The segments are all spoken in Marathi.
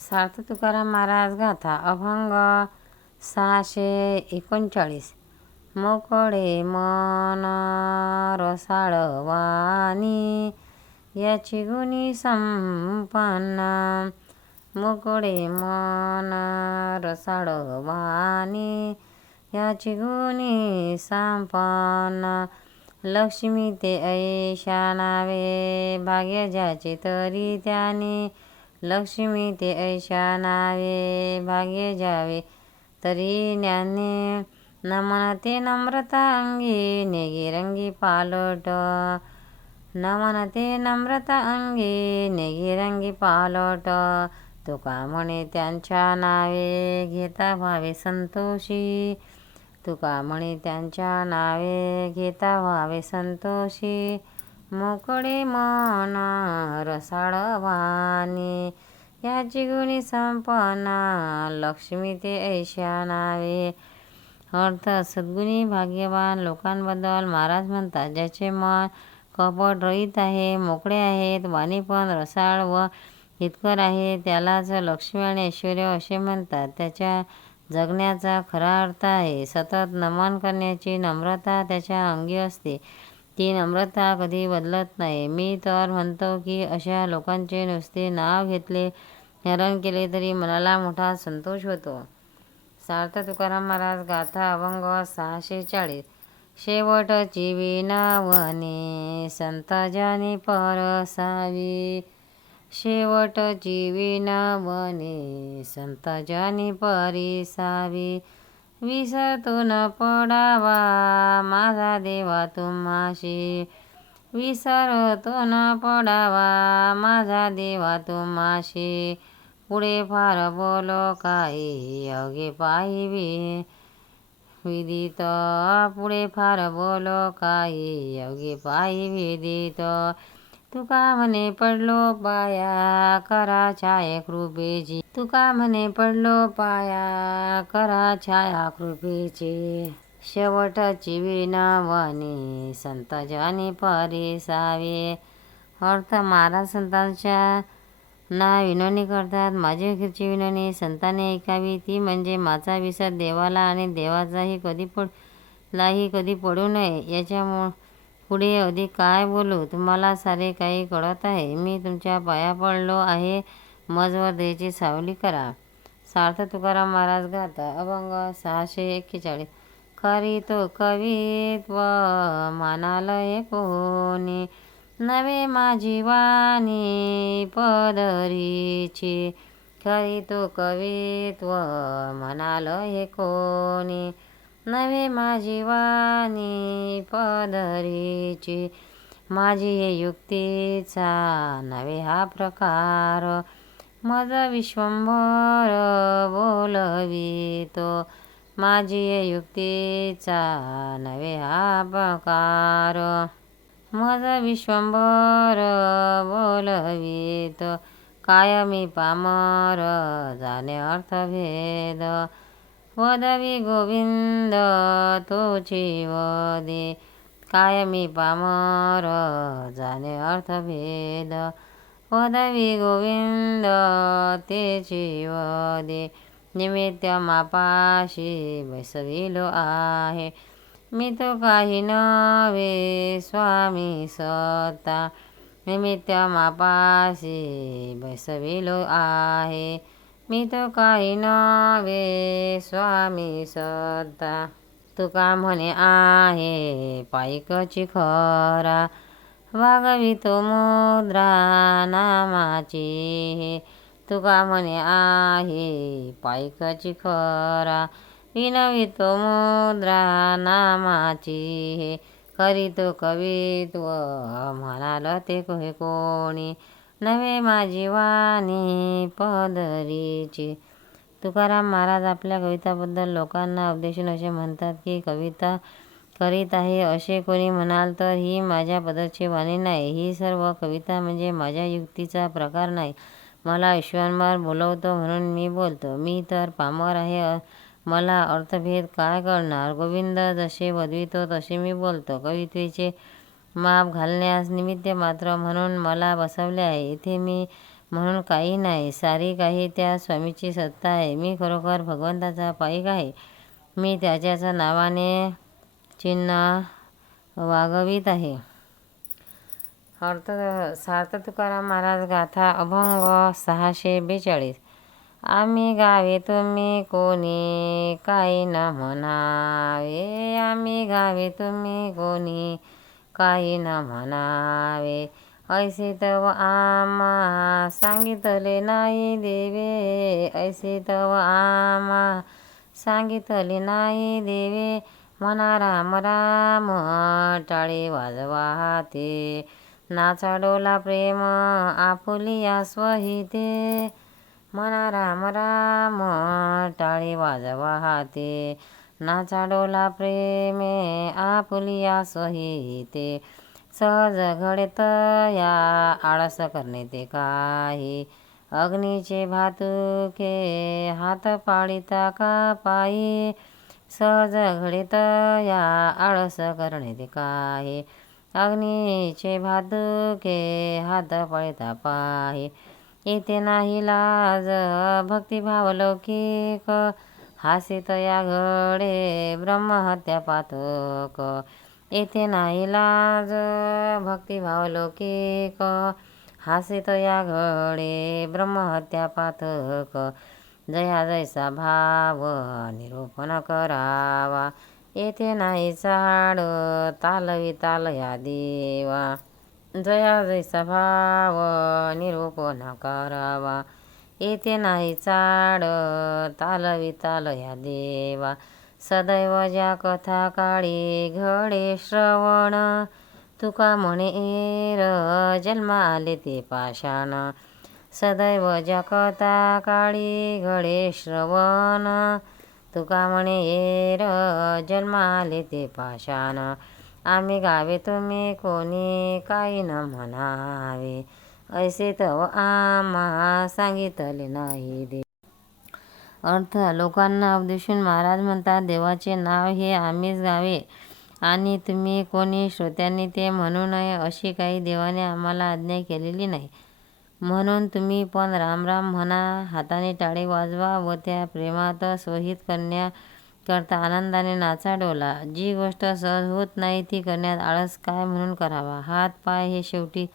सार्थ तुकाराम महाराज गाथा अभंग सहाशे एकोणचाळीस. मोकळे मन रसाळवानी याची गुणी संपन्न. मोकळे मन रसाळवानी याची गुणी संपन्न. लक्ष्मी ते ऐशा नावे भाग्य ज्याचे तरी त्याने लक्ष्मी ते ऐशा नावे भाग्य जावे. तरी ज्ञाने नमन ते नम्रता अंगी नेगी रंगी पालट. नमन ते नम्रता अंगी नेगी रंगी पालट. तुका म्हणे त्यांच्या नावे घेता व्हावे संतोषी. तुका म्हणे त्यांच्या नावे घेता व्हावे संतोषी. मोकळे मन रसाळ याची गुणी संपना लक्ष्मी ते ऐशा नावे. अर्थ सद्गुणी भाग्यवान लोकांबद्दल महाराज म्हणतात ज्याचे मन कपट रहित आहे मोकळे आहेत वाणी पण रसाळ व हितकर आहे त्यालाच लक्ष्मी आणि ऐश्वर असे म्हणतात. त्याच्या जगण्याचा खरा अर्थ आहे सतत नमन करण्याची नम्रता त्याच्या अंगी असते. ती नम्रता कधी बदलत नाही. मी तर म्हणतो की अशा लोकांचे नुसते नाव घेतले हरण केले तरी मनाला मोठा संतोष होतो. सार्थ तुकाराम महाराज गाथा अभंग सहाशे चाळीस. शेवटची विनावने संत जाने परसावी. शेवटची विनावने संत जाने परिसावी. विसरतून पडावा माझा देवा तुम्हाशी. विसरतून पडावा माझा देवा तुम्हाशी. पुढे फार बोलो काही अगे पाहिवी. विदित पुढे फार बोलो काही अगे पाहिवी. विदित तुका म्हणे पडलो पाया करा छाया कृपेची. तुका म्हणे पडलो पाया करा छाया कृपेची. शेवटची विनावणी संत जानी परिसावे. अर्थ महाराज संतांच्या ना विनवणी करतात. माझी घरची विनवणी संतांनी ऐकावी. ती म्हणजे माझा विसर देवाला आणि देवाचाही कधी पड लाही कधी पडू नये याच्यामुळे पुढे अधिक काय बोलू? तुम्हाला सारे काही कळत आहे. मी तुमच्या पाया पडलो आहे. मजवर द्यायची सावली करा. सार्थ तुकाराम महाराज गाता अभंग सहाशे एक्केचाळीस. खरी तो कवित्व मानालय कोणी? नवे माझी वाणी पदरीची. खरी तो कवित्व म्हणाल हे कोणी? नवे माझी वाणी पदरीची. माझी हे युक्तीचा नवे हा प्रकार. मज विश्वंभर बोलवितो. माझी हे युक्तीचा नवे हा प्रकार. मज विश्वंभर बोलवित. काय मी पामर जाणे अर्थभेद. वदवी गोविंद तोची वदे काय मी पामर जाणे अर्थभेद. वदवी गोविंद तेची वदे निमित्त मापाशी बैसविलो आहे. मी तो काही नवे स्वामी सत्ता निमित्त मापाशी बैसविलो आहे. मी तो काही नवे स्वामी सत्ता तुका म्हणे आहे पायकची खरा वागवितो मुद्रा नामाची. तुका म्हणे आहे पायकची खरा विनवितो मुद्रा नामाची. करीतो कवित्व म्हणाल ते कोणी? नवे माझी वाणी पदरीची. तुकाराम महाराज आपल्या कविताबद्दल लोकांना उपदेशून असे म्हणतात की कविता करीत आहे असे कोणी म्हणाल तर ही माझ्या पदरची वाणी नाही. ही सर्व कविता म्हणजे माझ्या युक्तीचा प्रकार नाही. मला ईश्वरभर बोलवतो म्हणून मी बोलतो. मी तर पामर आहे. मला अर्थभेद काय करणार? गोविंद जसे वदवितो तसे मी बोलतो. कवितेचे माप घालण्यास निमित्त मात्र म्हणून मला बसवले आहे. इथे मी म्हणून काही नाही. सारी काही त्या स्वामीची सत्ता आहे. मी खरोखर भगवंताचा पाईक आहे. मी त्याच्याच नावाने चिन्ह वागवीत आहे. अर्थ सार्थ तुकाराम महाराज गाथा अभंग सहाशे बेचाळीस. आम्ही गावे तुम्ही कोणी काही न म्हणावे. आम्ही गावे तुम्ही कोणी काही न म्हणावे. ऐसे तव आमा सांगितले नाही देवे. ऐसे तव आमा सांगितले नाही देवे. म्हणा राम राम टाळे वाजवाते नाचा डोला प्रेम आपुली स्वहिते म्हणा राम राम टाळे वाजवाते डोला प्रेमे आपुलिया सहिते सहज घडत या आळस करणे ते काही. अग्नीचे भातुके हात पाळीता का पायी. सहज घडत या आळस करणे ते काही. अग्नीचे भातुके हात पाळीता पायी. येते नाही लाज भक्तिभाव लौकिक. हासित या घडे ब्रह्महत्या पातक. येथे नाही लाज भक्तिभाव लौकिक. हासित या घडे ब्रह्महत्या पातक. जया जैसा भाव निरूपण करावा. येथे नाही चाड तालवी ताल या देवा. जया जैसा भाव निरूपण करावा. येथे नाही चाड तालवी ताल या देवा। सदैव ज्या कथा काळी घडे श्रवण। तुका म्हणे एर जन्म आले ते पाषाण। सदैव ज्या कथा काळी घडे श्रवण। तुका म्हणे एर जन्म आले ते पाषाण। आम्ही गावे तुम्ही कोणी काही न म्हणावे। ऐसे तव आम्हा सांगितले नाही दे. अर्थ लोकांना उपदेशून महाराज म्हणतात देवाचे नाव हे आम्हीच गावे आणि तुम्ही कोणी श्रोत्यांनी ते म्हणू नये अशी काही देवाने आम्हाला आज्ञा केलेली नाही. म्हणून तुम्ही पण राम राम म्हणा हाताने टाळे वाजवा व त्या प्रेमात सोहित करण्याकरता आनंदाने नाचा डोला. जी गोष्ट सहज होत नाही ती करण्यात आळस काय म्हणून करावा? हात पाय हे शेवटी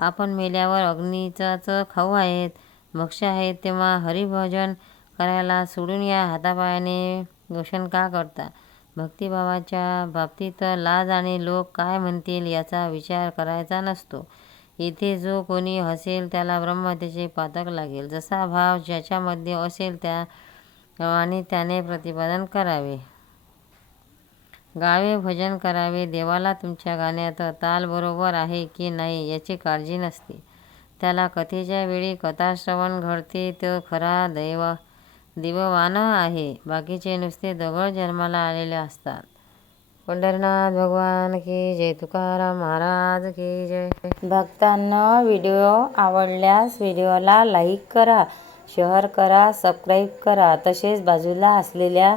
आपण मेल्यावर अग्नीचाच खाऊ आहेत भक्ष्य आहेत तेव्हा हरिभजन करायला सोडून या हातापायाने घोषण का करता? भक्तिभावाच्या बाबतीत लाज आणि लोक काय म्हणतील याचा विचार करायचा नसतो. इथे जो कोणी हसेल त्याला ब्रह्मतेचे पातक लागेल. जसा भाव ज्याच्यामध्ये असेल त्या आणि त्याने प्रतिपादन करावे. गावे भजन करावे देवाला तुमच्या गाण्यात ताल बरोबर आहे की नाही याची काळजी नसते. त्याला कथेच्या वेळी कथाश्रवण घडते तो खरा दैव दिववान आहे. बाकीचे नुसते दगड जन्माला आलेले असतात. पंढरनाथ भगवान की जय तुकाराम महाराज की जय. भक्तांना व्हिडिओ आवडल्यास व्हिडिओला लाईक करा शेअर करा सबस्क्राईब करा. तसेच बाजूला असलेल्या